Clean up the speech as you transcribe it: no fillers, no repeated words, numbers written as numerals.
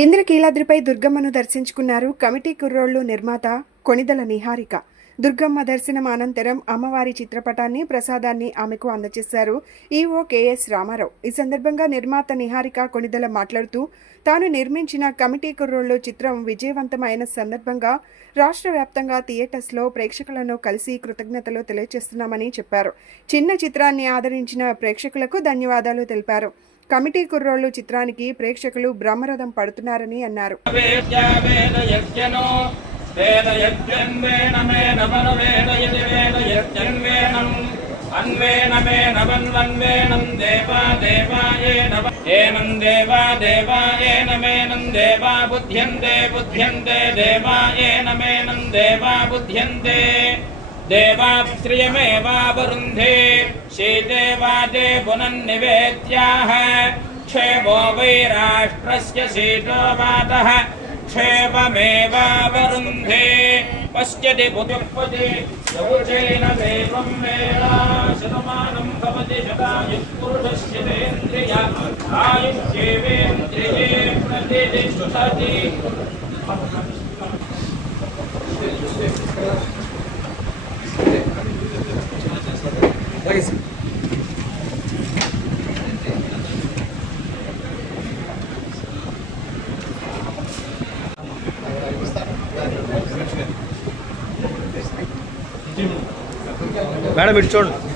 ఇంద్రకీలాద్రిపై దుర్గమ్మను దర్శించుకున్నారు కమిటీ కుర్రోళ్లు నిర్మాత కొణిదెల నిహారిక. దుర్గమ్మ దర్శనం అనంతరం అమ్మవారి చిత్రపటాన్ని ప్రసాదాన్ని ఆమెకు అందజేశారు ఈవో కెఎస్ రామారావు. ఈ సందర్భంగా నిర్మాత నిహారిక కొణిదెల మాట్లాడుతూ తాను నిర్మించిన కమిటీ కుర్రోళ్లు చిత్రం విజయవంతమైన సందర్భంగా రాష్ట్ర వ్యాప్తంగా థియేటర్స్లో ప్రేక్షకులను కలిసి కృతజ్ఞతలు తెలియజేస్తున్నామని చెప్పారు. చిన్న చిత్రాన్ని ఆదరించిన ప్రేక్షకులకు ధన్యవాదాలు తెలిపారు. కమిటీ కుర్రోళ్లు చిత్రానికి ప్రేక్షకులు బ్రహ్మరథం పడుతున్నారని అన్నారు. देवाश्रियमेवावरुन्धे शीतेवादे पुनन्निवेद्याः क्षेमो वै राष्ट्रस्य शीतो वातः क्षेममेवावरुन्धे पश्यति पुत्युत्पत्ति शौचेन देवं वेदा शतमानं भवति शतायुः पुरुषस्येन्द्रिय आयुष्येवेन्द्रिये प्रतिष्ठति. మేడం ఇటు చూడండి.